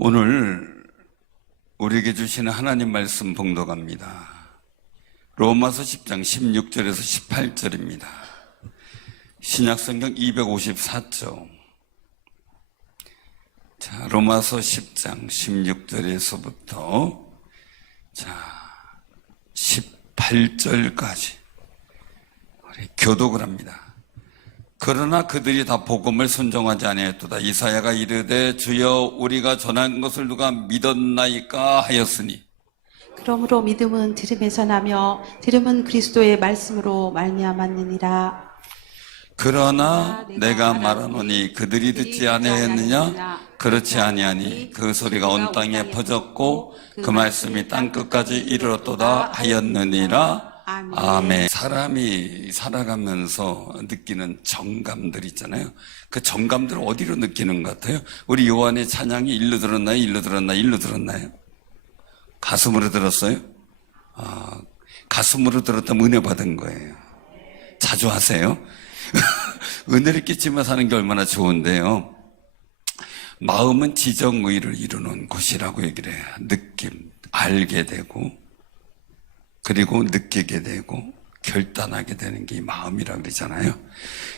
오늘 우리에게 주시는 하나님 말씀 봉독합니다. 로마서 10장 16절에서 18절입니다. 신약성경 254쪽. 자, 로마서 10장 16절에서부터 18절까지 우리 교독을 합니다. 그러나 그들이 다 복음을 순종하지 아니하였도다. 이사야가 이르되 주여 우리가 전한 것을 누가 믿었나이까 하였으니 그러므로 믿음은 들음에서 나며 들음은 그리스도의 말씀으로 말미암았느니라. 그러나 내가 말하노니 그들이 듣지 아니하였느냐? 그렇지 아니하니 그 소리가 온 땅에 퍼졌고 그 말씀이 땅끝까지 이르렀도다 하였느니라. 아멘. 사람이 살아가면서 느끼는 정감들 있잖아요. 그 정감들을 어디로 느끼는 것 같아요? 우리 요한의 찬양이 일로 들었나요? 일로 들었나요? 일로 들었나요? 가슴으로 들었어요? 가슴으로 들었다면 은혜 받은 거예요. 자주 하세요. 은혜를 끼치면서 사는 게 얼마나 좋은데요. 마음은 지정의를 이루는 곳이라고 얘기를 해요. 느낌, 알게 되고 그리고 느끼게 되고 결단하게 되는 게 이 마음이라고 그러잖아요.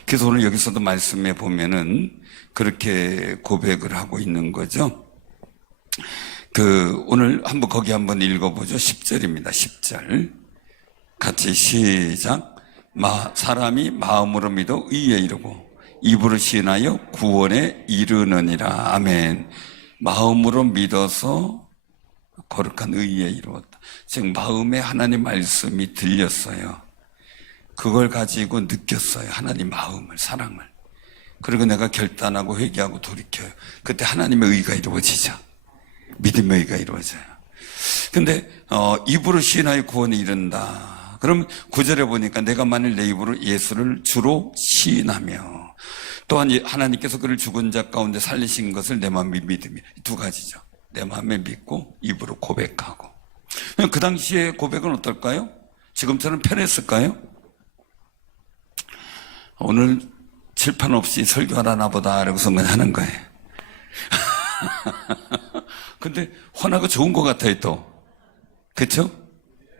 그래서 오늘 여기서도 말씀해 보면은 그렇게 고백을 하고 있는 거죠. 오늘 거기 한번 읽어보죠. 10절입니다. 10절. 같이 시작. 사람이 마음으로 믿어 의에 이르고 입으로 시인하여 구원에 이르느니라. 아멘. 마음으로 믿어서 거룩한 의에 이루었다. 즉 마음에 하나님 말씀이 들렸어요. 그걸 가지고 느꼈어요. 하나님 마음을, 사랑을. 그리고 내가 결단하고 회개하고 돌이켜요. 그때 하나님의 의가 이루어지죠. 믿음의 의가 이루어져요. 근데 입으로 시인하여 구원에 이른다. 그럼 9절에 보니까 내가 만일 내 입으로 예수를 주로 시인하며 또한 하나님께서 그를 죽은 자 가운데 살리신 것을 내 마음에 믿으며, 두 가지죠. 내 마음에 믿고 입으로 고백하고. 그 당시의 고백은 어떨까요? 지금처럼 편했을까요? 오늘 칠판 없이 설교하라나 보다 라고 생각하는 거예요. 근데 헌하고 좋은 것 같아요 또. 그렇죠?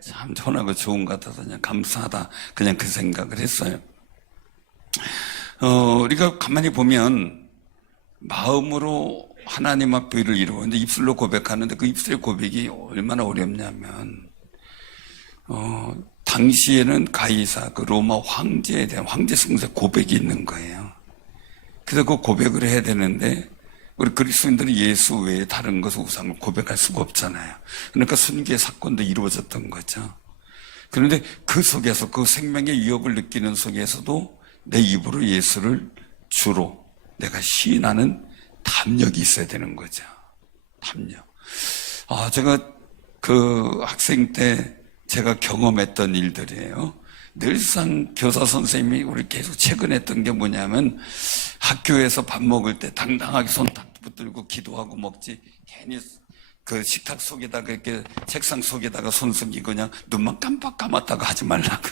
참 헌하고 좋은 것 같아서 그냥 감사하다, 그냥 그 생각을 했어요. 우리가 가만히 보면 마음으로 하나님 앞에 의를 이루고 근데 입술로 고백하는데 그 입술의 고백이 얼마나 어렵냐면 당시에는 가이사 그 로마 황제에 대한 황제 승세 고백이 있는 거예요. 그래서 그 고백을 해야 되는데 우리 그리스도인들은 예수 외에 다른 것을 우상을 고백할 수가 없잖아요. 그러니까 순교의 사건도 이루어졌던 거죠. 그런데 그 속에서 그 생명의 위협을 느끼는 속에서도 내 입으로 예수를 주로 내가 시인하는 담력이 있어야 되는 거죠. 담력. 제가 그 학생 때 제가 경험했던 일들이에요. 늘상 교사 선생님이 우리 계속 체근했던 게 뭐냐면 학교에서 밥 먹을 때 당당하게 손 딱 붙들고 기도하고 먹지 괜히 그 식탁 속에다가 이렇게 책상 속에다가 손 숨기고 그냥 눈만 깜빡 감았다가 하지 말라고.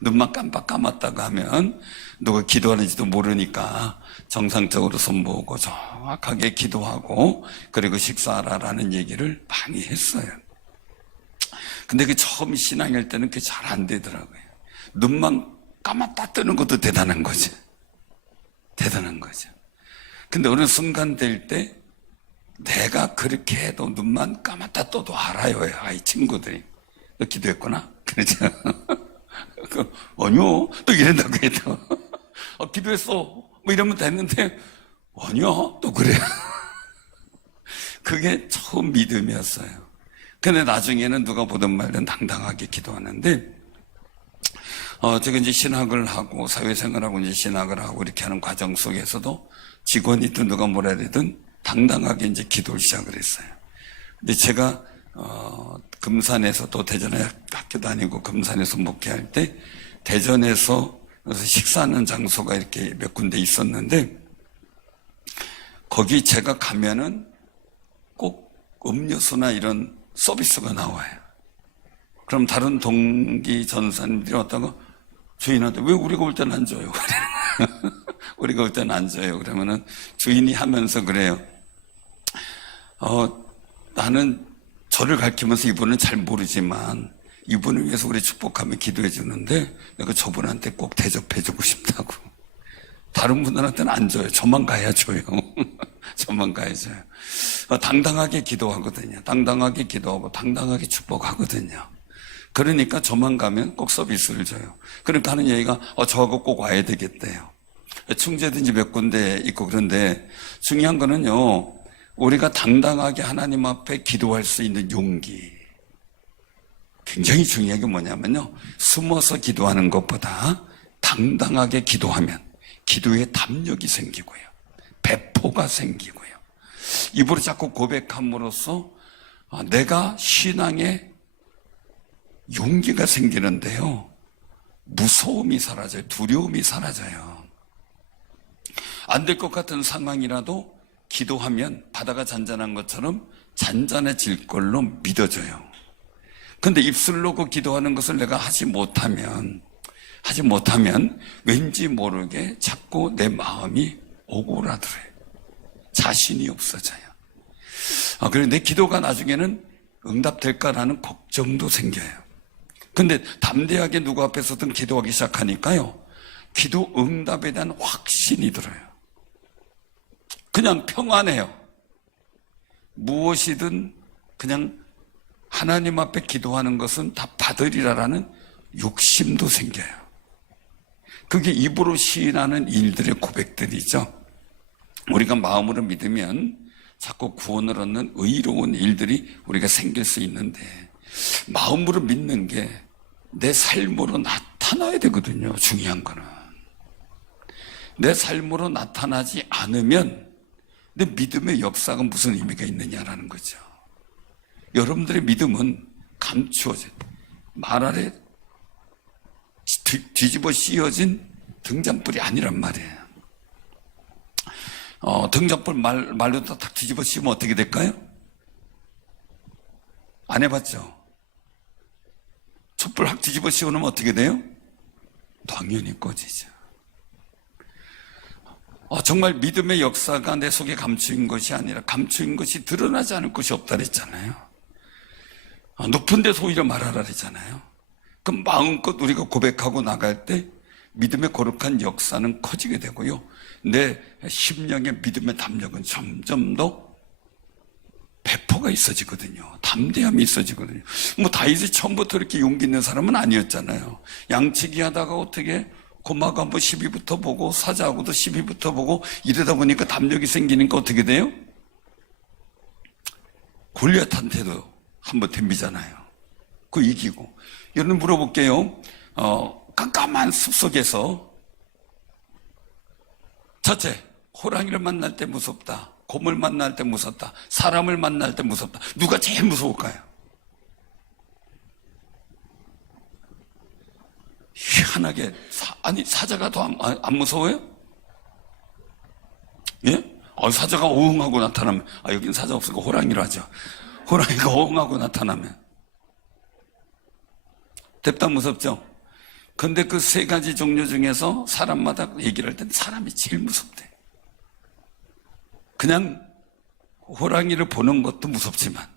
눈만 깜빡 감았다가 하면 누가 기도하는지도 모르니까 정상적으로 손 모으고 정확하게 기도하고 그리고 식사하라라는 얘기를 많이 했어요. 근데 그 처음 신앙일 때는 그게 잘 안 되더라고요. 눈만 감았다 뜨는 것도 대단한 거죠. 대단한 거죠. 근데 어느 순간 될 때 내가 그렇게 해도 눈만 감았다 떠도 알아요. 아이 친구들이. 너 기도했구나? 그러죠. 아니요. 또 이런다고 해도. 기도했어. 뭐 이러면 됐는데, 아니요. 또 그래요. 그게 처음 믿음이었어요. 근데 나중에는 누가 보든 말든 당당하게 기도하는데, 제가 이제 신학을 하고, 사회생활하고 이제 신학을 하고 이렇게 하는 과정 속에서도 직원이든 누가 뭐라 해든 당당하게 이제 기도를 시작을 했어요. 근데 제가, 금산에서 또 대전에 학교 다니고 금산에서 목회할 때 대전에서 식사하는 장소가 이렇게 몇 군데 있었는데 거기 제가 가면은 꼭 음료수나 이런 서비스가 나와요. 그럼 다른 동기 전사님들이 왔다가 주인한테 왜 우리가 올 때는 안 줘요? 우리가 올 때는 안 줘요. 그러면은 주인이 하면서 그래요. 나는 저를 가리키면서 이분은 잘 모르지만 이분을 위해서 우리 축복하며 기도해 주는데 내가 저분한테 꼭 대접해 주고 싶다고. 다른 분들한테는 안 줘요. 저만 가야 줘요. 저만 가야 줘요. 당당하게 기도하거든요. 당당하게 기도하고 당당하게 축복하거든요. 그러니까 저만 가면 꼭 서비스를 줘요. 그러니까 하는 얘기가 저하고 꼭 와야 되겠대요. 충제든지 몇 군데 있고. 그런데 중요한 거는요, 우리가 당당하게 하나님 앞에 기도할 수 있는 용기. 굉장히 중요한 게 뭐냐면요, 숨어서 기도하는 것보다 당당하게 기도하면 기도에 담력이 생기고요, 배포가 생기고요, 입으로 자꾸 고백함으로써 내가 신앙에 용기가 생기는데요, 무서움이 사라져요. 두려움이 사라져요. 안 될 것 같은 상황이라도 기도하면 바다가 잔잔한 것처럼 잔잔해질 걸로 믿어져요. 근데 입술로 그 기도하는 것을 내가 하지 못하면 왠지 모르게 자꾸 내 마음이 오고라들어요. 자신이 없어져요. 그래서 내 기도가 나중에는 응답될까라는 걱정도 생겨요. 근데 담대하게 누구 앞에서든 기도하기 시작하니까요, 기도 응답에 대한 확신이 들어요. 그냥 평안해요. 무엇이든 그냥 하나님 앞에 기도하는 것은 다 받으리라라는 욕심도 생겨요. 그게 입으로 시인하는 일들의 고백들이죠. 우리가 마음으로 믿으면 자꾸 구원을 얻는 의로운 일들이 우리가 생길 수 있는데, 마음으로 믿는 게 내 삶으로 나타나야 되거든요. 중요한 거는 내 삶으로 나타나지 않으면 내 믿음의 역사가 무슨 의미가 있느냐라는 거죠. 여러분들의 믿음은 감추어진, 말 아래 뒤집어 씌워진 등잔불이 아니란 말이에요. 등잔불 말로 딱 뒤집어 씌우면 어떻게 될까요? 안 해봤죠? 촛불 확 뒤집어 씌우면 어떻게 돼요? 당연히 꺼지죠. 정말 믿음의 역사가 내 속에 감추인 것이 아니라 감추인 것이 드러나지 않을 것이 없다 그랬잖아요. 높은 데서 오히려 말하라 그랬잖아요. 그럼 마음껏 우리가 고백하고 나갈 때 믿음의 거룩한 역사는 커지게 되고요, 내 심령의 믿음의 담력은 점점 더 배포가 있어지거든요. 담대함이 있어지거든요. 다윗이 처음부터 이렇게 용기 있는 사람은 아니었잖아요. 양치기 하다가 어떻게 고마가 한번 시비부터 보고 사자하고도 시비부터 보고 이러다 보니까 담력이 생기니까 어떻게 돼요? 골리앗한테도 한번 덤비잖아요. 그거 이기고. 여러분 물어볼게요. 깜깜한 숲속에서 첫째, 호랑이를 만날 때 무섭다, 곰을 만날 때 무섭다, 사람을 만날 때 무섭다. 누가 제일 무서울까요? 희한하게 사자가 더 안 무서워요? 예? 사자가 오흥하고 나타나면, 여긴 사자 없으니까 호랑이로 하죠. 호랑이가 오흥하고 나타나면 뎁다 무섭죠? 근데 그 세 가지 종류 중에서 사람마다 얘기를 할 땐 사람이 제일 무섭대. 그냥 호랑이를 보는 것도 무섭지만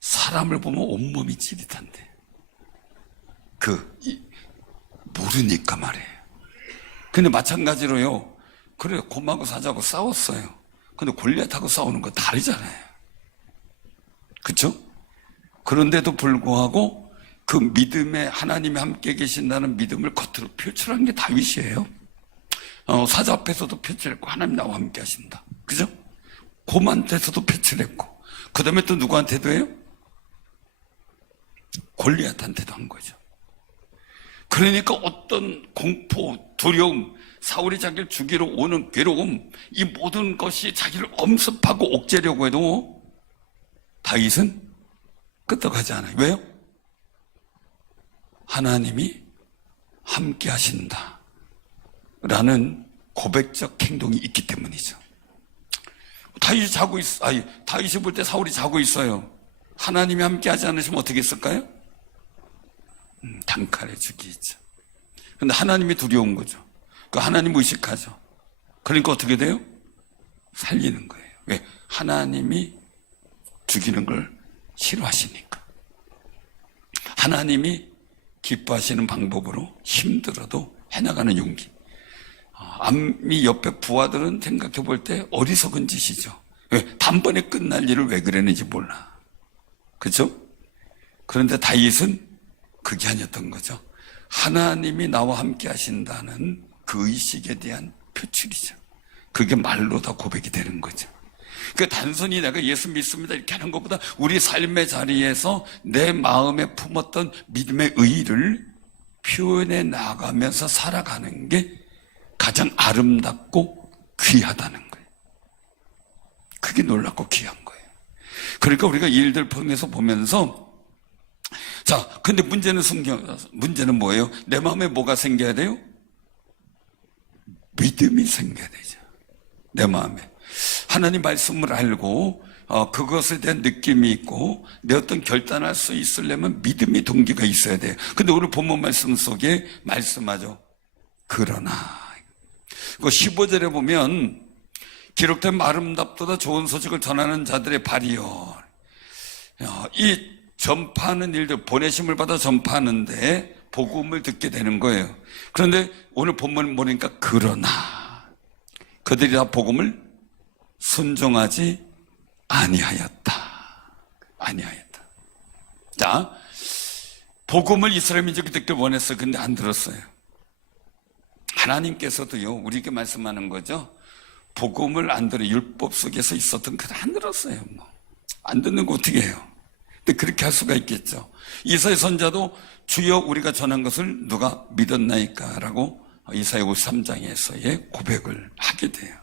사람을 보면 온몸이 찌릿한데, 모르니까 말이에요. 근데 마찬가지로요, 그래, 곰하고 사자하고 싸웠어요. 근데 골리앗하고 싸우는 거 다르잖아요. 그쵸? 그런데도 불구하고 그 믿음에 하나님이 함께 계신다는 믿음을 겉으로 표출한 게 다윗이에요. 사자 앞에서도 표출했고 하나님 나와 함께 하신다. 그죠? 곰한테서도 표출했고, 그 다음에 또 누구한테도 해요? 골리앗한테도 한 거죠. 그러니까 어떤 공포, 두려움, 사울이 자기를 죽이러 오는 괴로움, 이 모든 것이 자기를 엄습하고 옥죄려고 해도 다윗은 끄떡하지 않아요. 왜요? 하나님이 함께 하신다 라는 고백적 행동이 있기 때문이죠. 다윗이 자고 다윗이 볼 때 사울이 자고 있어요. 하나님이 함께 하지 않으시면 어떻게 했을까요? 단칼에 죽이죠. 근데 하나님이 두려운 거죠. 그 하나님 의식하죠. 그러니까 어떻게 돼요? 살리는 거예요. 왜? 하나님이 죽이는 걸 싫어하시니까. 하나님이 기뻐하시는 방법으로 힘들어도 해나가는 용기. 암미 옆에 부하들은 생각해 볼 때 어리석은 짓이죠. 왜? 단번에 끝날 일을 왜 그랬는지 몰라. 그죠? 그런데 다윗은 그게 아니었던 거죠. 하나님이 나와 함께 하신다는 그 의식에 대한 표출이죠. 그게 말로 다 고백이 되는 거죠. 그 단순히 내가 예수 믿습니다 이렇게 하는 것보다 우리 삶의 자리에서 내 마음에 품었던 믿음의 의의를 표현해 나가면서 살아가는 게 가장 아름답고 귀하다는 거예요. 그게 놀랍고 귀한 거예요. 그러니까 우리가 일들 통해서 보면서 자, 근데 문제는 뭐예요? 내 마음에 뭐가 생겨야 돼요? 믿음이 생겨야 되죠. 내 마음에. 하나님 말씀을 알고 그것에 대한 느낌이 있고 내 어떤 결단할 수 있으려면 믿음의 동기가 있어야 돼요. 근데 오늘 본문 말씀 속에 말씀하죠. 그러나 그 15절에 보면 기록된 아름답도다 좋은 소식을 전하는 자들의 발이여. 이 전파하는 일들, 보내심을 받아 전파하는데 복음을 듣게 되는 거예요. 그런데 오늘 본문을 보니까 그러나 그들이 다 복음을 순종하지 아니하였다. 자, 복음을 이스라엘 민족이 듣길 원했어요. 근데 안 들었어요. 하나님께서도요, 우리에게 말씀하는 거죠. 복음을 안 들어, 율법 속에서 있었던 그걸 안 들었어요. 안 듣는 거 어떻게 해요? 근데 그렇게 할 수가 있겠죠. 이사야 선자도 주여 우리가 전한 것을 누가 믿었나이까? 라고 이사야 53장에서의 고백을 하게 돼요.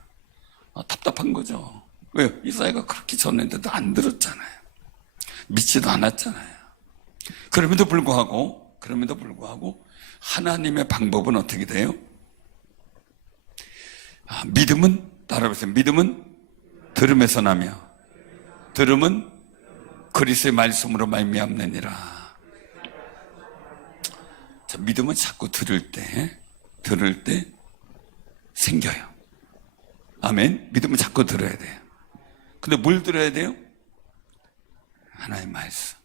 답답한 거죠. 왜요? 이사야가 그렇게 전했는데도 안 들었잖아요. 믿지도 않았잖아요. 그럼에도 불구하고 하나님의 방법은 어떻게 돼요? 믿음은 따라해보세요. 믿음은 들음에서 나며 들음은 그리스도의 말씀으로 말미암느니라. 자, 믿음은 자꾸 들을 때 생겨요. 아멘. 믿음은 자꾸 들어야 돼요. 근데 뭘 들어야 돼요? 하나님의 말씀.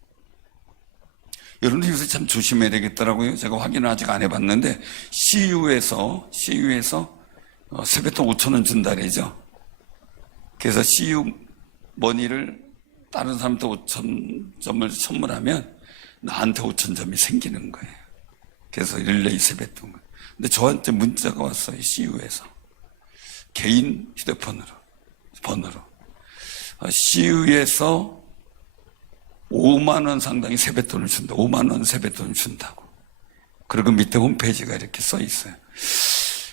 여러분들 요새 참 조심해야 되겠더라고요. 제가 확인을 아직 안 해봤는데 CU에서 세뱃돈 5,000원 준다 그러죠. 그래서 CU 머니를 다른 사람한테 5,000점을 선물하면 나한테 5,000점이 생기는 거예요. 그래서 릴레이 세뱃돈. 근데 저한테 문자가 왔어요. CU에서. 개인 번호로. CU에서 5만 원 상당의 세뱃돈을 준다. 5만 원 세뱃돈을 준다고. 그리고 밑에 홈페이지가 이렇게 써 있어요.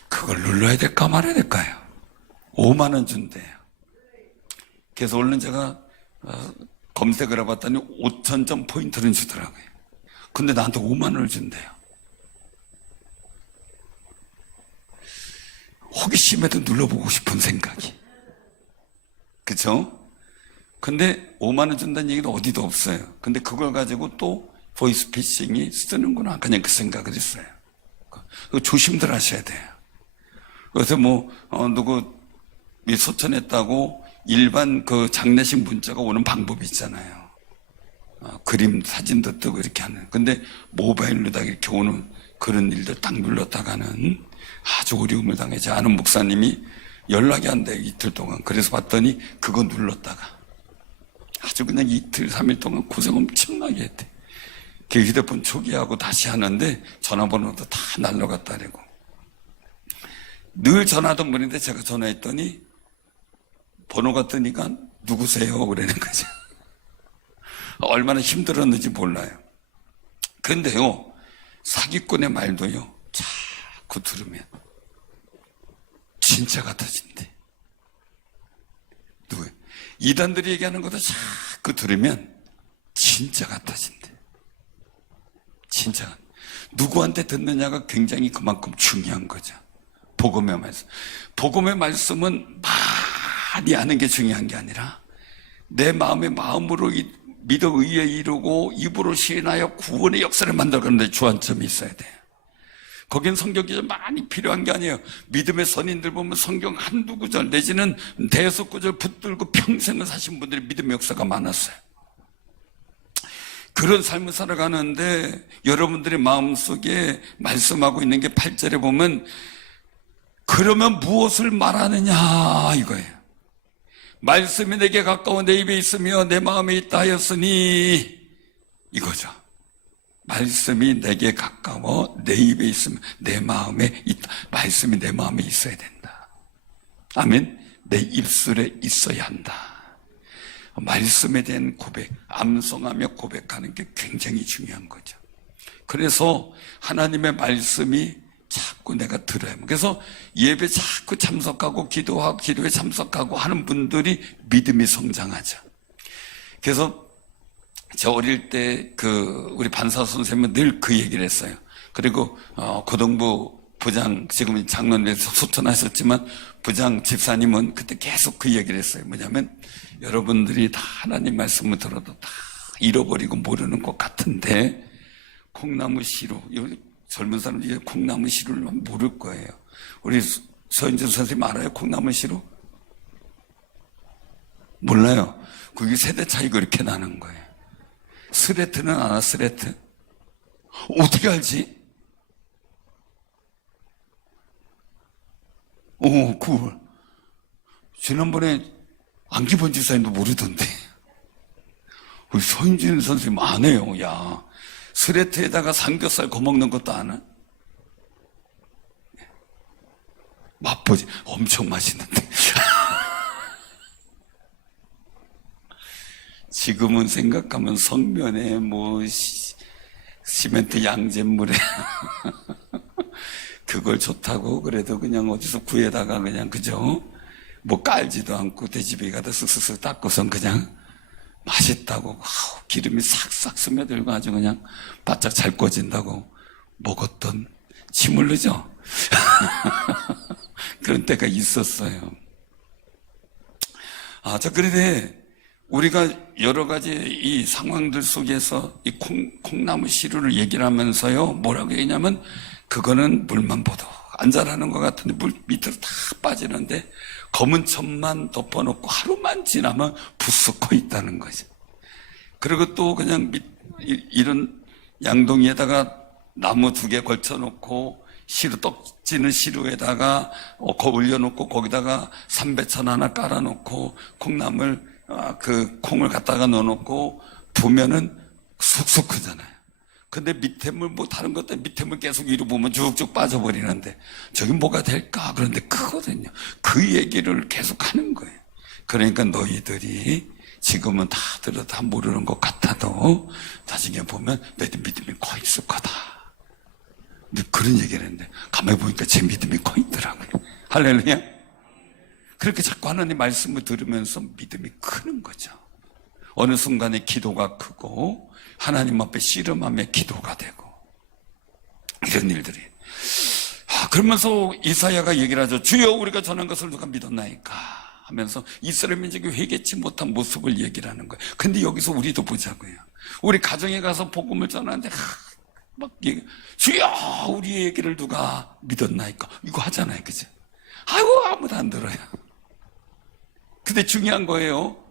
그걸 눌러야 될까 말아야 될까요? 5만 원 준대요. 그래서 얼른 제가 검색을 해봤더니 5,000점 포인트를 주더라고요. 근데 나한테 5만 원을 준대요. 호기심에도 눌러보고 싶은 생각이. 그쵸? 근데 5만 원 준다는 얘기는 어디도 없어요. 근데 그걸 가지고 또 보이스피싱이 쓰는구나. 그냥 그 생각을 했어요. 그거 조심들 하셔야 돼요. 그래서 누구 소천했다고 일반 그 장례식 문자가 오는 방법이 있잖아요. 그림, 사진도 뜨고 이렇게 하는. 근데 모바일로다 이렇게 오는 그런 일들 딱 눌렀다가는 아주 어려움을 당하지. 아는 목사님이 연락이 안 돼, 이틀 동안. 그래서 봤더니 그거 눌렀다가 아주 그냥 이틀, 3일 동안 고생 엄청나게 했대. 그 휴대폰 초기화하고 다시 하는데 전화번호도 다 날라갔다 그러고. 늘 전화하던 분인데 제가 전화했더니 번호가 뜨니까 누구세요? 그러는 거죠. 얼마나 힘들었는지 몰라요. 그런데요, 사기꾼의 말도요, 자꾸 들으면 진짜 같아진대. 누구예요? 이단들이 얘기하는 것도 자꾸 들으면 진짜 같아진대. 진짜. 누구한테 듣느냐가 굉장히 그만큼 중요한 거죠. 복음의 말씀. 복음의 말씀은 많이 아는 게 중요한 게 아니라 내 마음의 마음으로 믿어 의에 이루고 입으로 시인하여 구원의 역사를 만들어가는 데 주안점이 있어야 돼요. 거긴 성경 기자 많이 필요한 게 아니에요. 믿음의 선인들 보면 성경 한두 구절 내지는 대여섯 구절 붙들고 평생을 사신 분들이 믿음의 역사가 많았어요. 그런 삶을 살아가는데 여러분들의 마음속에 말씀하고 있는 게 8절에 보면 그러면 무엇을 말하느냐 이거예요. 말씀이 내게 가까워 내 입에 있으며 내 마음에 있다 하였으니 이거죠. 말씀이 내게 가까워 내 입에 있으면 내 마음에 있다. 말씀이 내 마음에 있어야 된다. 아멘. 내 입술에 있어야 한다. 말씀에 대한 고백, 암송하며 고백하는 게 굉장히 중요한 거죠. 그래서 하나님의 말씀이 자꾸 내가 들어야 합니다. 그래서 예배 자꾸 참석하고 기도하고 기도에 참석하고 하는 분들이 믿음이 성장하죠. 그래서 저 어릴 때 우리 반사 선생님은 늘 그 얘기를 했어요. 그리고 고등부 부장, 지금 장로님에서 소천하셨지만 부장 집사님은 그때 계속 그 얘기를 했어요. 뭐냐면 여러분들이 다 하나님 말씀을 들어도 다 잃어버리고 모르는 것 같은데 콩나무 시루, 젊은 사람들이 콩나무 시루를 모를 거예요. 우리 서인준 선생님 알아요? 콩나무 시루? 몰라요. 그게 세대 차이가 이렇게 나는 거예요. 스레트는 알아? 스레트? 어떻게 알지? 그 지난번에 안기본 집사님도 모르던데 우리 서인준 선생님 안 해요. 야, 스레트에다가 삼겹살 거먹는 것도 아나? 맛보지. 엄청 맛있는데 지금은 생각하면 성면에 시멘트 양잿물에 그걸 좋다고 그래도 그냥 어디서 구해다가 그냥 그죠? 깔지도 않고 돼지배기 가다 쓱쓱쓱 닦고선 그냥 맛있다고 기름이 싹싹 스며들고 아주 그냥 바짝 잘 꺼진다고 먹었던 침 흘르죠? 그런 때가 있었어요. 그런데 우리가 여러 가지 이 상황들 속에서 이 콩나무 시루를 얘기를 하면서요, 뭐라고 얘기냐면, 그거는 물만 보도 안 자라는 것 같은데 물 밑으로 다 빠지는데 검은 천만 덮어놓고 하루만 지나면 부스고 있다는 거죠. 그리고 또 그냥 이런 양동이에다가 나무 2개 걸쳐놓고 시루 떡지는 시루에다가 올려놓고 거기다가 삼배천 하나 깔아놓고 콩나물 콩을 갖다가 넣어놓고 부면은 쑥쑥 크잖아요. 근데 밑에 물 다른 것들 밑에 물 계속 위로 보면 쭉쭉 빠져버리는데 저기 뭐가 될까? 그런데 크거든요. 그 얘기를 계속 하는 거예요. 그러니까 너희들이 지금은 다 모르는 것 같아도 나중에 보면 너희들 믿음이 커 있을 거다. 그런 얘기를 했는데 가만히 보니까 제 믿음이 커 있더라고요. 할렐루야. 그렇게 자꾸 하나님 말씀을 들으면서 믿음이 크는 거죠. 어느 순간에 기도가 크고 하나님 앞에 씨름하며 기도가 되고 이런 일들이. 그러면서 이사야가 얘기를 하죠. 주여 우리가 전한 것을 누가 믿었나이까 하면서 이스라엘 민족이 회개치 못한 모습을 얘기를 하는 거예요. 근데 여기서 우리도 보자고요. 우리 가정에 가서 복음을 전하는데 주여 우리 얘기를 누가 믿었나이까 이거 하잖아요. 그죠? 아이고 아무도 안 들어요. 근데 중요한 거예요.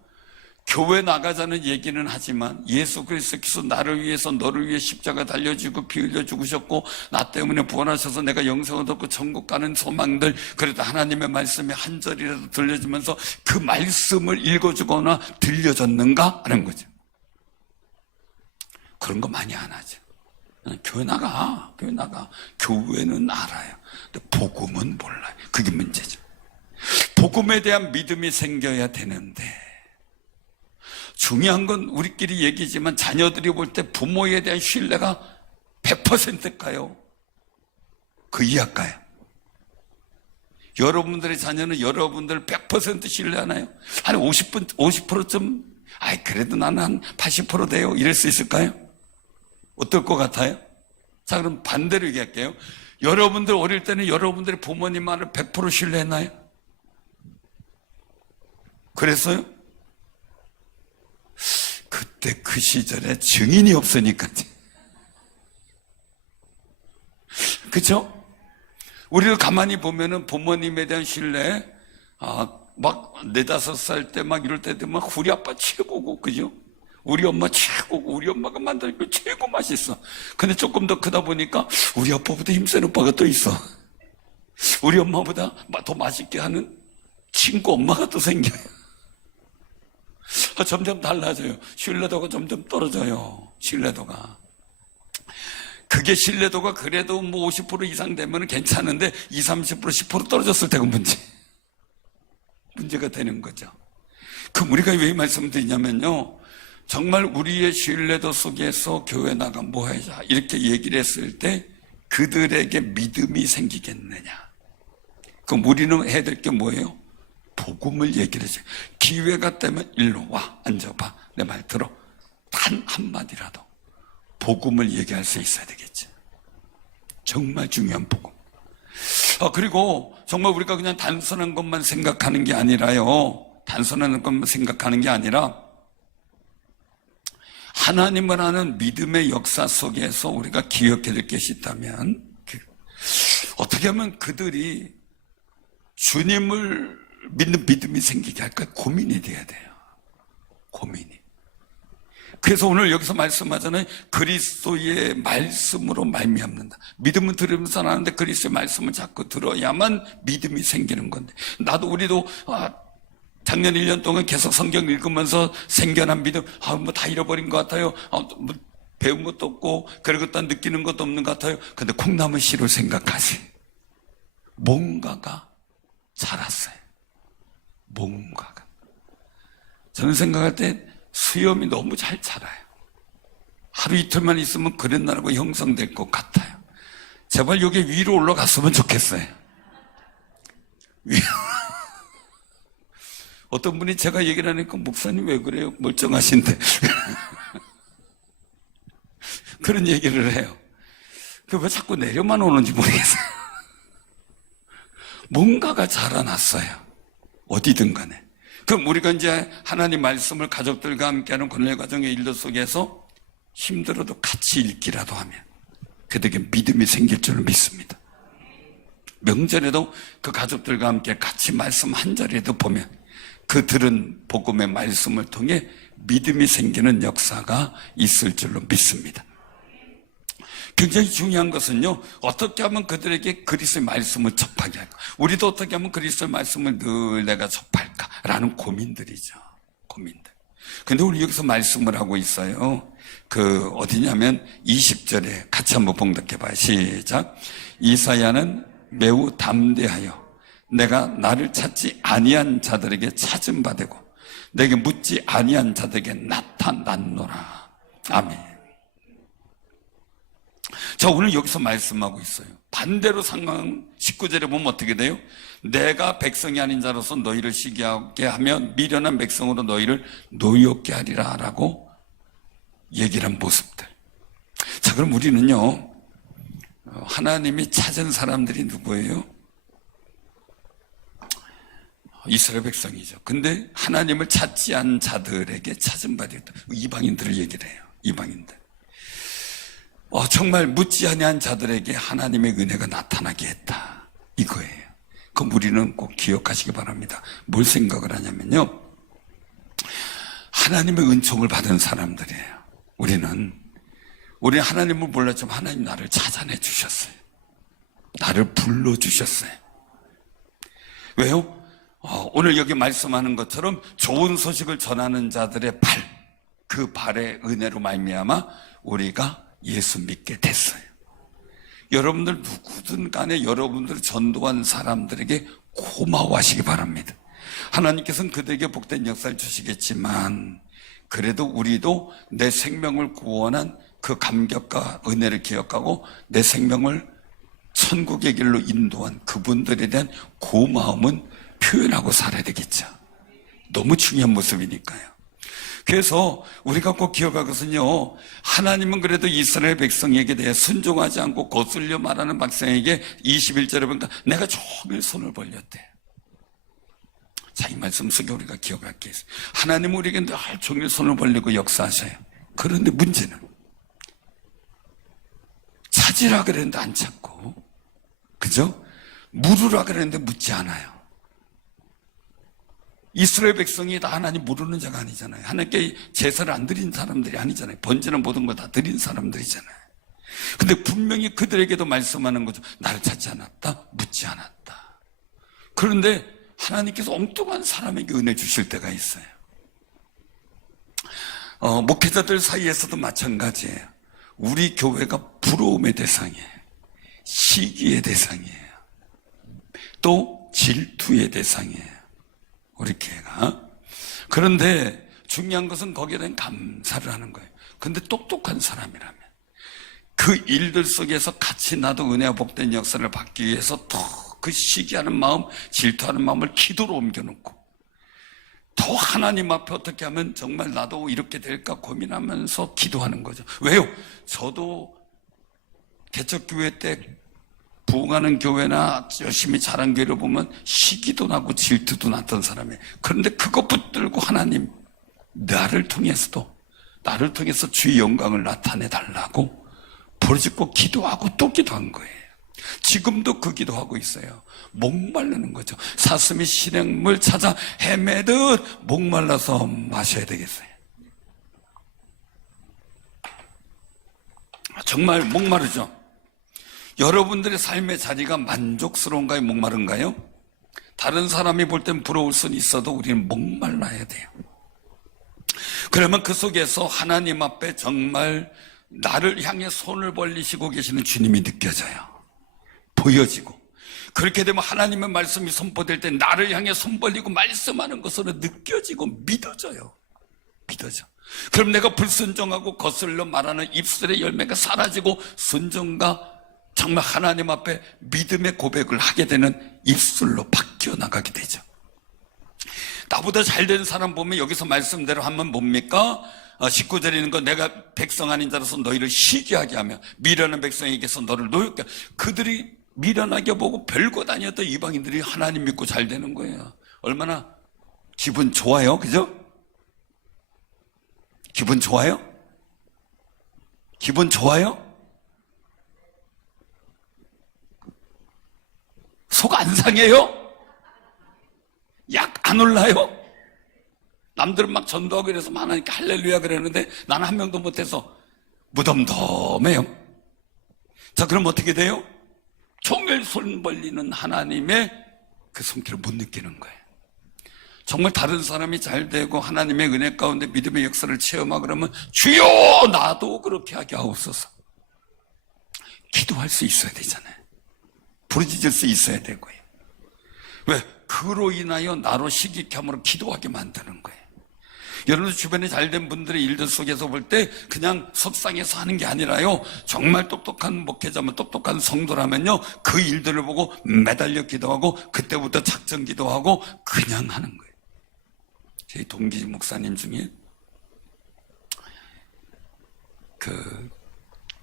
교회 나가자는 얘기는 하지만 예수 그리스도께서 나를 위해서 너를 위해 십자가 달려주고 피 흘려 죽으셨고 나 때문에 부활하셔서 내가 영생을 얻고 천국 가는 소망들, 그래도 하나님의 말씀이 한 절이라도 들려주면서 그 말씀을 읽어주거나 들려줬는가 하는 거죠. 그런 거 많이 안 하죠. 교회 나가. 교회는 알아요. 근데 복음은 몰라요. 그게 문제죠. 복음에 대한 믿음이 생겨야 되는데 중요한 건 우리끼리 얘기지만 자녀들이 볼 때 부모에 대한 신뢰가 100%일까요? 그 이하일까요? 여러분들의 자녀는 여러분들 100% 신뢰하나요? 한 50%쯤 그래도 나는 한 80% 돼요 이럴 수 있을까요? 어떨 것 같아요? 자, 그럼 반대로 얘기할게요. 여러분들 어릴 때는 여러분들의 부모님 말을 100% 신뢰했나요? 그랬어요? 그때 그 시절에 증인이 없으니까 그쵸? 우리가 가만히 보면은 부모님에 대한 신뢰, 막 4-5살 때 막 이럴 때 되면 우리 아빠 최고고, 그죠? 우리 엄마 최고고, 우리 엄마가 만든 거 최고 맛있어. 근데 조금 더 크다 보니까 우리 아빠보다 힘센 오빠가 또 있어. 우리 엄마보다 더 맛있게 하는 친구 엄마가 또 생겨요. 점점 달라져요. 신뢰도가 점점 떨어져요. 신뢰도가. 그게 신뢰도가 그래도 뭐 50% 이상 되면 괜찮은데 20-30% 10% 떨어졌을 때가 문제가 되는 거죠. 그럼 우리가 왜 이 말씀을 드리냐면요, 정말 우리의 신뢰도 속에서 교회 나가 뭐 하자 이렇게 얘기를 했을 때 그들에게 믿음이 생기겠느냐. 그럼 우리는 해야 될 게 뭐예요? 복음을 얘기를 해줘요. 기회가 되면 일로 와, 앉아봐, 내 말 들어. 단 한마디라도 복음을 얘기할 수 있어야 되겠죠. 정말 중요한 복음. 그리고 정말 우리가 그냥 단순한 것만 생각하는 게 아니라요, 단순한 것만 생각하는 게 아니라 하나님을 아는 믿음의 역사 속에서 우리가 기억해야 될 것이 있다면, 어떻게 하면 그들이 주님을 믿는 믿음이 생기게 할까 고민이 돼야 돼요. 고민이. 그래서 오늘 여기서 말씀하잖아요. 그리스도의 말씀으로 말미암는다. 믿음은 들으면서 나는데 그리스도의 말씀을 자꾸 들어야만 믿음이 생기는 건데, 우리도 작년 1년 동안 계속 성경 읽으면서 생겨난 믿음, 뭐 다 잃어버린 것 같아요. 뭐 배운 것도 없고 그러고 느끼는 것도 없는 것 같아요. 근데 콩나물 씨를 생각하지. 뭔가가 자랐어요. 뭔가가. 저는 생각할 때 수염이 너무 잘 자라요. 하루 이틀만 있으면 그랬나라고 형성될 것 같아요. 제발 여기 위로 올라갔으면 좋겠어요. 어떤 분이 제가 얘기를 하니까 목사님 왜 그래요? 멀쩡하신데. 그런 얘기를 해요. 왜 자꾸 내려만 오는지 모르겠어요. 뭔가가 자라났어요. 어디든 간에. 그럼 우리가 이제 하나님 말씀을 가족들과 함께하는 권례 과정의 일들 속에서 힘들어도 같이 읽기라도 하면 그들에게 믿음이 생길 줄을 믿습니다. 명절에도 그 가족들과 함께 같이 말씀 한 자리에도 보면 그 들은 복음의 말씀을 통해 믿음이 생기는 역사가 있을 줄로 믿습니다. 굉장히 중요한 것은요, 어떻게 하면 그들에게 그리스도의 말씀을 접하게 할까? 우리도 어떻게 하면 그리스도의 말씀을 늘 내가 접할까라는 고민들이죠. 고민들. 근데 우리 여기서 말씀을 하고 있어요. 어디냐면 20절에 같이 한번 봉독해 봐요. 시작. 이사야는 매우 담대하여 내가 나를 찾지 아니한 자들에게 찾음 받고 내게 묻지 아니한 자들에게 나타났노라. 아멘. 자, 오늘 여기서 말씀하고 있어요. 반대로 상황 19절에 보면 어떻게 돼요? 내가 백성이 아닌 자로서 너희를 시기하게 하면 미련한 백성으로 너희를 노엽게 하리라 라고 얘기를 한 모습들. 자, 그럼 우리는요, 하나님이 찾은 사람들이 누구예요? 이스라엘 백성이죠. 근데 하나님을 찾지 않은 자들에게 찾은 받았다. 이방인들을 얘기를 해요. 이방인들. 정말 묻지 아니한 자들에게 하나님의 은혜가 나타나게 했다. 이거예요. 그럼 우리는 꼭 기억하시기 바랍니다. 뭘 생각을 하냐면요, 하나님의 은총을 받은 사람들이에요. 우리는 하나님을 몰랐지만 하나님 나를 찾아내 주셨어요. 나를 불러주셨어요. 왜요? 오늘 여기 말씀하는 것처럼 좋은 소식을 전하는 자들의 그 발의 은혜로 말미암아 우리가 예수 믿게 됐어요. 여러분들 누구든 간에 여러분들을 전도한 사람들에게 고마워하시기 바랍니다. 하나님께서는 그들에게 복된 역사를 주시겠지만 그래도 우리도 내 생명을 구원한 그 감격과 은혜를 기억하고 내 생명을 천국의 길로 인도한 그분들에 대한 고마움은 표현하고 살아야 되겠죠. 너무 중요한 모습이니까요. 그래서 우리가 꼭 기억할 것은요, 하나님은 그래도 이스라엘 백성에게 대해 순종하지 않고 거슬려 말하는 백성에게 21절에 보니까 내가 종일 손을 벌렸대. 자, 이 말씀 속에 우리가 기억할 게 있어요. 하나님은 우리에게 늘 종일 손을 벌리고 역사하셔요. 그런데 문제는 찾으라 그랬는데 안 찾고 그죠? 물으라 그랬는데 묻지 않아요. 이스라엘 백성이 다 하나님 모르는 자가 아니잖아요. 하나님께 제사를 안 드린 사람들이 아니잖아요. 번제는 모든 거 다 드린 사람들이잖아요. 근데 분명히 그들에게도 말씀하는 거죠. 나를 찾지 않았다, 묻지 않았다. 그런데 하나님께서 엉뚱한 사람에게 은혜 주실 때가 있어요. 목회자들 사이에서도 마찬가지예요. 우리 교회가 부러움의 대상이에요. 시기의 대상이에요. 또 질투의 대상이에요. 우리 교회가. 그런데 중요한 것은 거기에 대한 감사를 하는 거예요. 근데 똑똑한 사람이라면 그 일들 속에서 같이 나도 은혜와 복된 역사를 받기 위해서 더 그 시기하는 마음, 질투하는 마음을 기도로 옮겨놓고 더 하나님 앞에 어떻게 하면 정말 나도 이렇게 될까 고민하면서 기도하는 거죠. 왜요? 저도 개척교회 때 부흥하는 교회나 열심히 자란 교회를 보면 시기도 나고 질투도 났던 사람이에요. 그런데 그거 붙들고 하나님 나를 통해서 주의 영광을 나타내 달라고 부르짖고 기도하고 또 기도한 거예요. 지금도 그 기도하고 있어요. 목마르는 거죠. 사슴이 시냇물 찾아 헤매듯 목말라서 마셔야 되겠어요. 정말 목마르죠. 여러분들의 삶의 자리가 만족스러운가요? 목마른가요? 다른 사람이 볼 땐 부러울 수는 있어도 우리는 목말라야 돼요. 그러면 그 속에서 하나님 앞에 정말 나를 향해 손을 벌리시고 계시는 주님이 느껴져요. 보여지고. 그렇게 되면 하나님의 말씀이 선포될 때 나를 향해 손 벌리고 말씀하는 것으로 느껴지고 믿어져요. 믿어져. 그럼 내가 불순종하고 거슬러 말하는 입술의 열매가 사라지고 순종과 정말 하나님 앞에 믿음의 고백을 하게 되는 입술로 바뀌어 나가게 되죠. 나보다 잘된 사람 보면 여기서 말씀대로 하면 뭡니까? 19절에 있는 거 내가 백성 아닌 자로서 너희를 시기하게 하며 미련한 백성에게서 너를 노엽게 하며 그들이 미련하게 보고 별거 다녔던 이방인들이 하나님 믿고 잘 되는 거예요. 얼마나 기분 좋아요. 그죠? 기분 좋아요? 기분 좋아요? 속 안 상해요? 약 안 올라요? 남들은 막 전도하고 이래서 하나님께 할렐루야 그러는데 나는 한 명도 못해서 무덤덤해요. 자, 그럼 어떻게 돼요? 종일 손 벌리는 하나님의 그 손길을 못 느끼는 거예요. 정말 다른 사람이 잘 되고 하나님의 은혜 가운데 믿음의 역사를 체험하고 그러면 주여 나도 그렇게 하게 하옵소서. 기도할 수 있어야 되잖아요. 부르짖을 수 있어야 되고요. 왜? 그로 인하여 나로 시기케 함으로 기도하게 만드는 거예요. 여러분 주변에 잘된 분들의 일들 속에서 볼 때 그냥 석상에서 하는 게 아니라요. 정말 똑똑한 목회자면 똑똑한 성도라면요. 그 일들을 보고 매달려 기도하고 그때부터 작정 기도하고 그냥 하는 거예요. 저희 동기 목사님 중에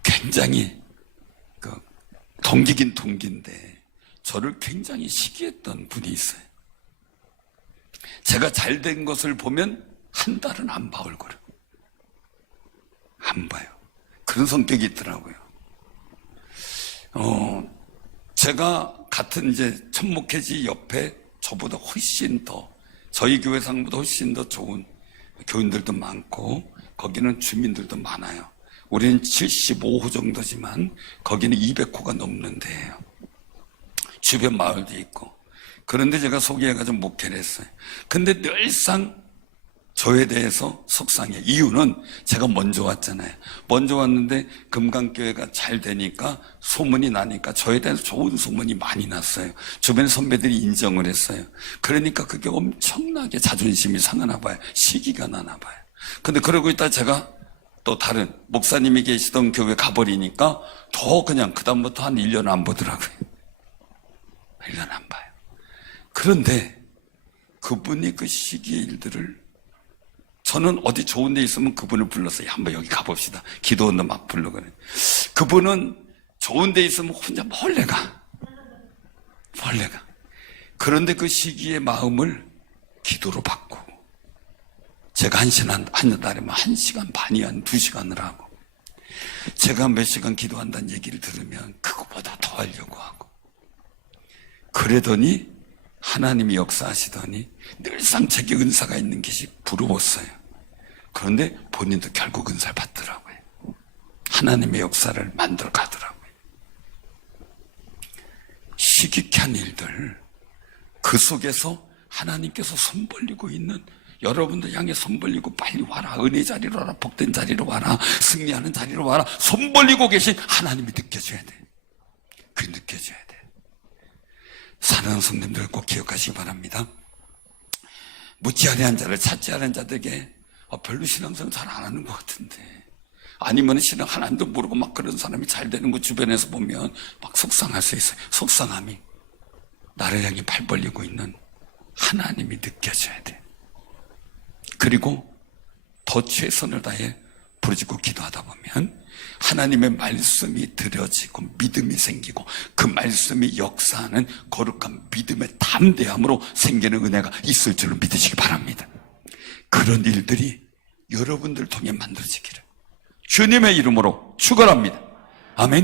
굉장히 동기긴 동기인데 저를 굉장히 시기했던 분이 있어요. 제가 잘된 것을 보면 한 달은 안 봐, 얼굴을. 안 봐요. 그런 성격이 있더라고요. 제가 같은 이제 천목회지 옆에 저보다 훨씬 더, 저희 교회 상보다 훨씬 더 좋은 교인들도 많고, 거기는 주민들도 많아요. 우리는 75호 정도지만, 거기는 200호가 넘는 데예요. 주변 마을도 있고. 그런데 제가 소개해가지고 목회를 했어요. 근데 늘상 저에 대해서 속상해. 이유는 제가 먼저 왔잖아요. 먼저 왔는데 금강교회가 잘 되니까 소문이 나니까 저에 대해서 좋은 소문이 많이 났어요. 주변 선배들이 인정을 했어요. 그러니까 그게 엄청나게 자존심이 상하나 봐요. 시기가 나나 봐요. 근데 그러고 있다 제가 또 다른 목사님이 계시던 교회 가버리니까 더 그냥 그다음부터 한 1년 안 보더라고요. 1년 안 봐요. 그런데 그분이 그 시기의 일들을 저는 어디 좋은 데 있으면 그분을 불러서 한번 여기 가봅시다. 기도원도 막 부르거든요. 그분은 좋은 데 있으면 혼자 몰래 가. 그런데 그 시기의 마음을 기도로 바꾸고 제가 한 달에만 1시간 반이 한 2시간을 하고 제가 몇 시간 기도한다는 얘기를 들으면 그거보다 더 하려고 하고 그러더니 하나님이 역사하시더니 늘상 제게 은사가 있는 것이 부러웠어요. 그런데 본인도 결국 은사를 받더라고요. 하나님의 역사를 만들어 가더라고요. 시기한 일들, 그 속에서 하나님께서 손 벌리고 있는, 여러분들 향해 손 벌리고 빨리 와라, 은혜 자리로 와라, 복된 자리로 와라, 승리하는 자리로 와라, 손 벌리고 계신 하나님이 느껴져야 돼. 그게 느껴져야 돼. 사랑하는 성도님들 꼭 기억하시기 바랍니다. 묻지 아니한 자를 찾지 않은 자들에게 별로 신앙생활 잘 안 하는 것 같은데, 아니면 신앙 하나님도 모르고 막 그런 사람이 잘 되는 거 주변에서 보면 막 속상할 수 있어요. 속상함이 나를 향해 발 벌리고 있는 하나님이 느껴져야 돼. 그리고 더 최선을 다해 부르짖고 기도하다 보면 하나님의 말씀이 들여지고 믿음이 생기고, 그 말씀이 역사하는 거룩한 믿음의 담대함으로 생기는 은혜가 있을 줄을 믿으시기 바랍니다. 그런 일들이 여러분들 통해 만들어지기를 주님의 이름으로 축원합니다. 아멘.